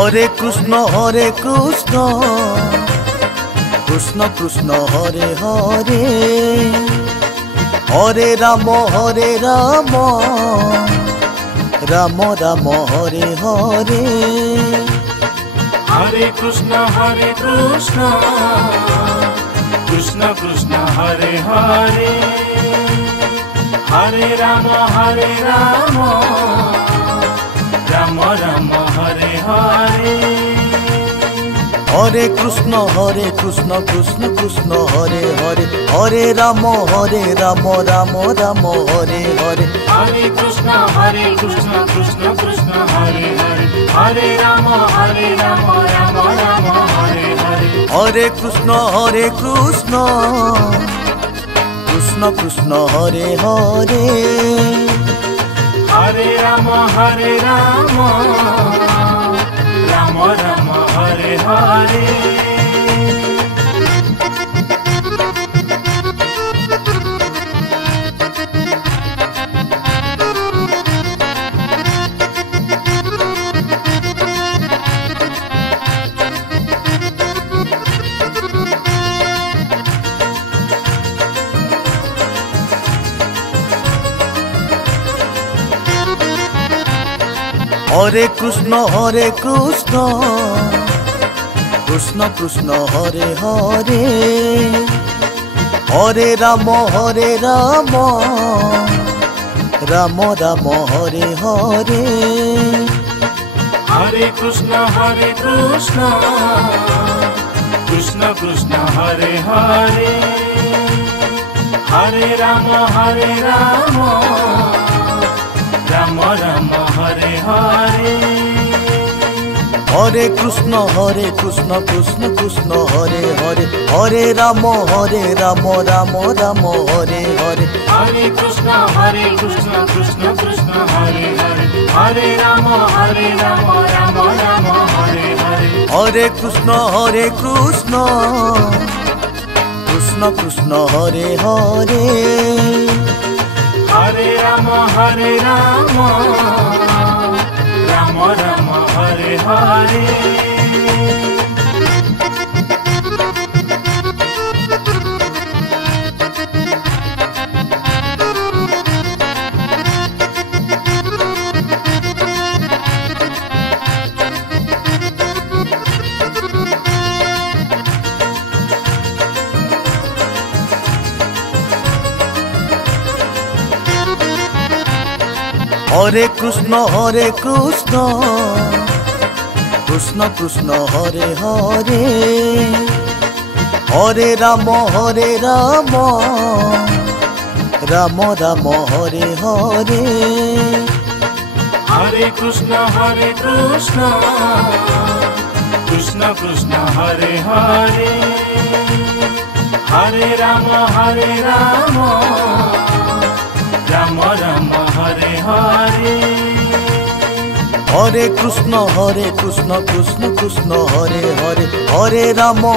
Hare Krishna, Krishna Krishna, Hare Hare, Hare Rama, Rama Rama, Hare Hare. Hare Krishna, Krishna Krishna, Hare Hare, Hare Rama, Rama Rama, Hare Hare. Hare Krishna, Krishna Krishna, Hare Hare, Hare Rama, Rama Rama, Hare Hare. Hare Krishna, Krishna Krishna, Hare Hare, Hare Rama, Rama Rama, Hare Hare. Hare Krishna, Krishna Krishna, Hare Hare, Hare Rama, Rama Rama, Hare Hare. Hare Krishna, Krishna Krishna, Hare Hare, Hare Rama, Rama Rama, Hare Hare. Hare Krishna, Krishna Krishna, Hare Hare, Hare Rama, Rama Rama, Hare Hare. Hare Krishna, Krishna Krishna, Hare Hare, Hare Rama, Rama Rama, Hare Hare. Hare Krishna, Krishna Krishna, Hare Hare, Hare Rama, Rama Rama, Hare Hare. Hare Krishna, Krishna Krishna, Hare Hare, Hare Rama, Rama Rama, Hare Hare. Hare Krishna, Krishna Krishna, Hare Hare, Hare Rama, Rama Rama, Hare Hare. Hare Krishna, Krishna Krishna, Hare Hare, Hare Rama, Rama Rama, Hare Hare. Hare Krishna, Krishna Krishna, Hare Hare, Hare Rama,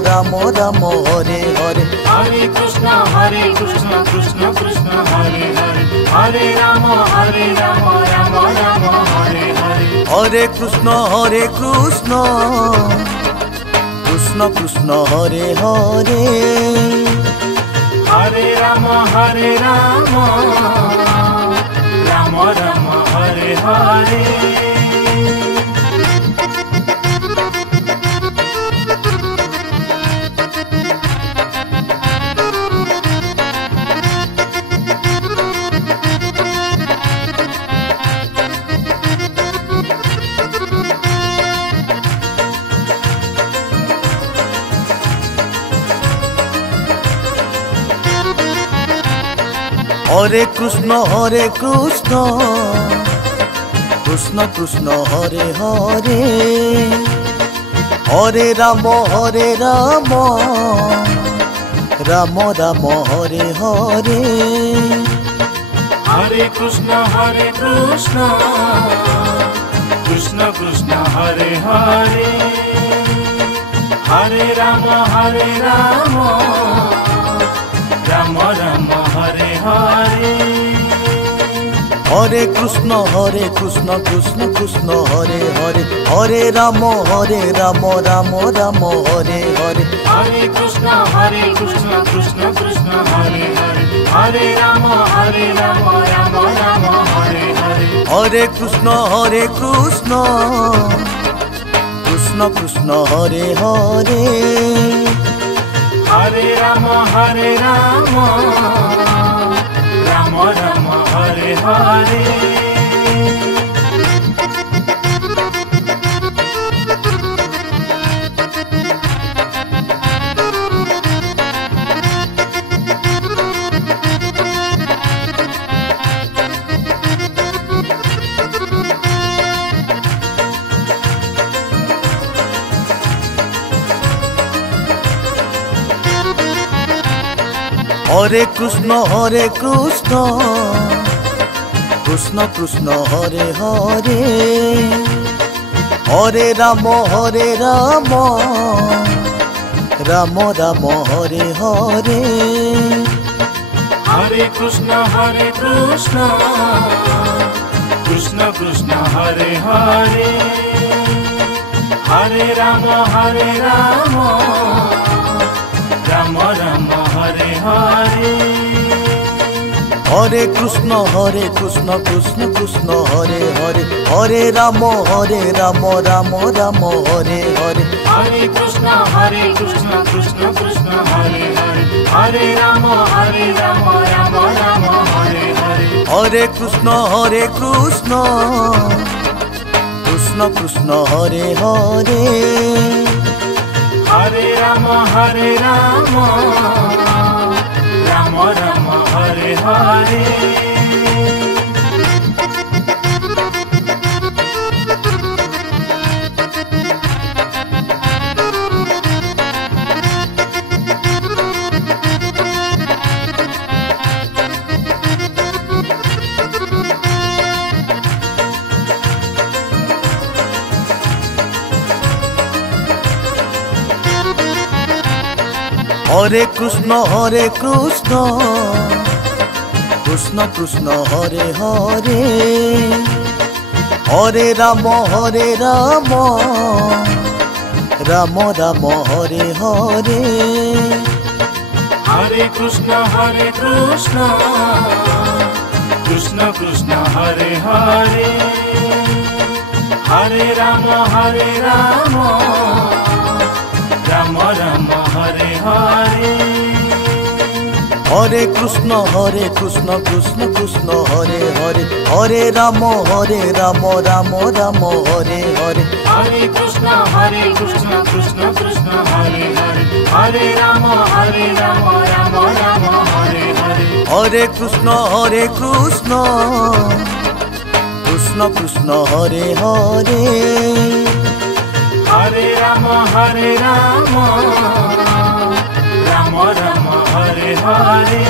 Rama Rama, Hare Hare. Hare Krishna, Krishna Krishna, Hare Hare, Hare Rama, Rama Rama, Hare Hare. Hare Krishna, Krishna Krishna, Hare Hare, Hare Rama, Rama Rama, Hare Hare. Hare Krishna, Krishna Krishna, Hare Hare, Hare Rama, Rama Rama, Hare Hare. Hare Krishna, Krishna Krishna, Hare Hare, Hare Rama, Rama Rama, Hare Hare. Hare Krishna Krishna Krishna Hare Hare Hare Ram Ram Ram Hare Hare Hare Krishna Krishna Krishna Hare Hare Hare Ram Ram Ram Hare Hare Hare Krishna Krishna Krishna Krishna Hare Hare Hare Ram Ram Ram Hare Hare Hare Krishna Krishna Krishna Hare Hare Hare Ram Ram Ram Hare Hare Hare Krishna Krishna Krishna Hare Hare Hare Ram Ram Ram Hare Hare Hare Krishna Krishna Krishna Hare Hare Hare Ram Ram Ram Hare Hare Hare Krishna Krishna Krishna Hare Hare Hare Ram Ram Ram Hare Hare Hare Krishna Krishna Krishna Krishna Hare Hare Hare Ram Ram Ram Hare Hare Hare Krishna Krishna Krishna Hare Hare Hare Ram Ram Ram Hare Hare Hare Krishna Krishna Krishna Hare Hare Hare Ram Ram Ram Hare Hare Hare Krishna Krishna Krishna Hare Hare Hare Ram Ram Ram Hare Hare Hare Krishna Krishna Krishna Hare Hare Hare Ram Ram Ram Hare Hare Hare Krishna Krishna Krishna Krishna Hare Hare Hare Ram Ram Ram Hare Hare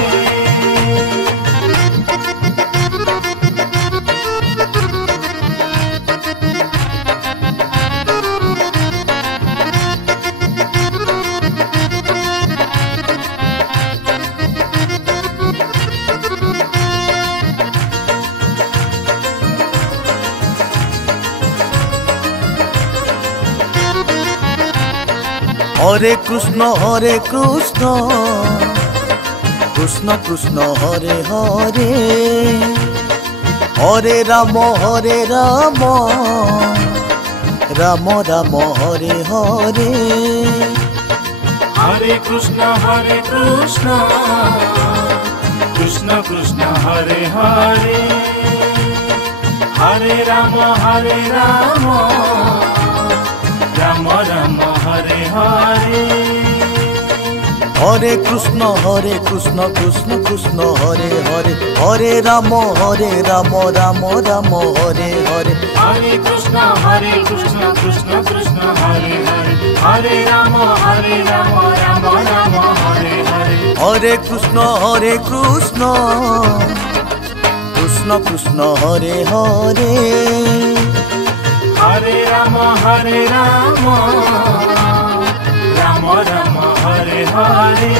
Hare Krishna Krishna Krishna Hare Hare Hare Ram Ram Ram Hare Hare Hare Krishna Krishna Krishna Hare Hare Hare Ram Ram Ram Hare Hare Hare Krishna Krishna Krishna Hare Hare Hare Ram Ram Ram Hare Hare Hare Krishna Krishna Krishna Hare Hare Hare Ram Ram Ram Hare Hare Hare Krishna Krishna Krishna Krishna Hare Hare Hare Ram Ram Ram Hare Hare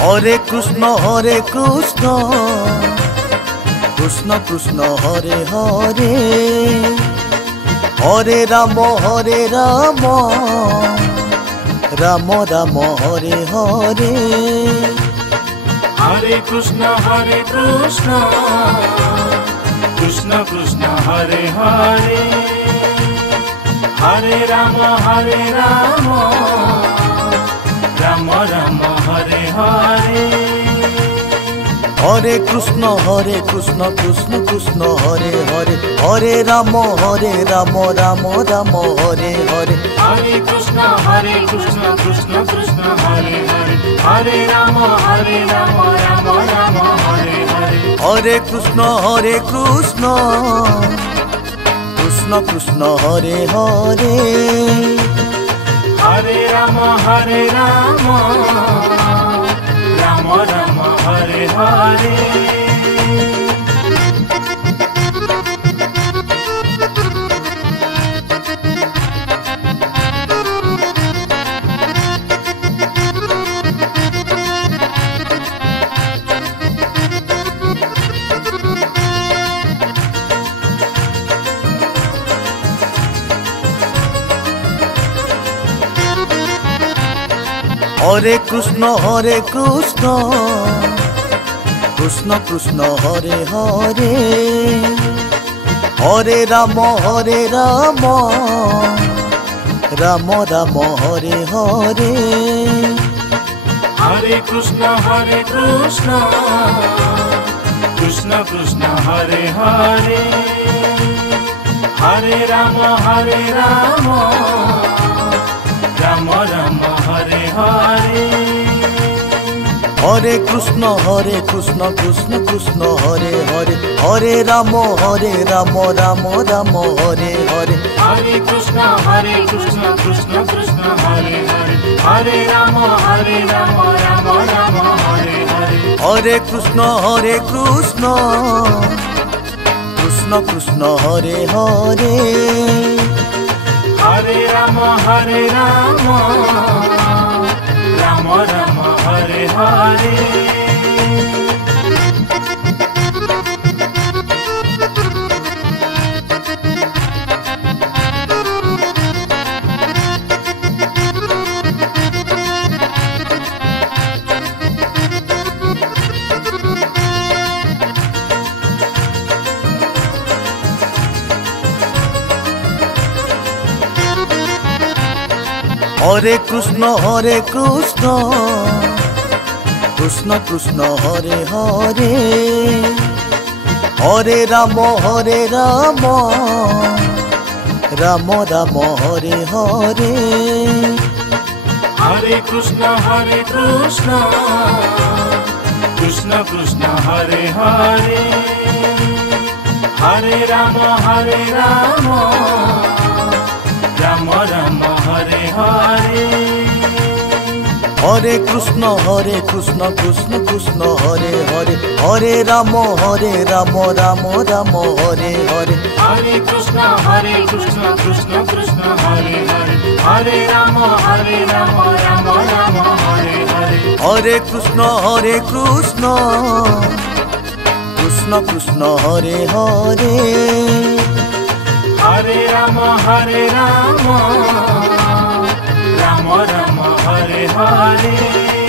Hare Krishna Krishna Krishna Hare Hare Hare Ram Ram Ram Hare Hare Hare Krishna Krishna Krishna Hare Hare Hare Ram Ram Ram Hare Hare Hare Krishna Krishna Krishna Hare Hare Hare Ram Ram Ram Hare Hare Hare Krishna Krishna Krishna Hare Hare Hare Ram Ram Ram Hare Hare Hare Krishna Krishna Krishna Hare Hare Hare Ram Ram Ram Hare Hare Hare Krishna Krishna Krishna Hare Hare Hare Ram Ram Ram Hare Hare Hare Krishna Krishna Krishna Hare Hare Hare Ram Ram Ram Hare Hare Hare Krishna Krishna Krishna Hare Hare Hare Ram Ram Ram Hare Hare Hare Krishna Krishna Krishna Hare Hare Hare Ram Ram Ram Hare Hare Hare Krishna Krishna Krishna Hare Hare Hare Ram Ram Ram Hare Hare Hare Krishna Krishna Krishna Hare Hare Hare Ram Ram Ram Hare Hare Hare Krishna Krishna Krishna Hare Hare Hare Ram Ram Ram Hare Hare Hare Krishna Krishna Krishna Hare Hare Hare Ram Ram Ram Hare Hare Hare Krishna Krishna Krishna Hare Hare Hare Ram Ram Ram Hare Hare Hare Krishna Krishna Krishna Hare Hare Hare Ram Ram Ram Hare Hare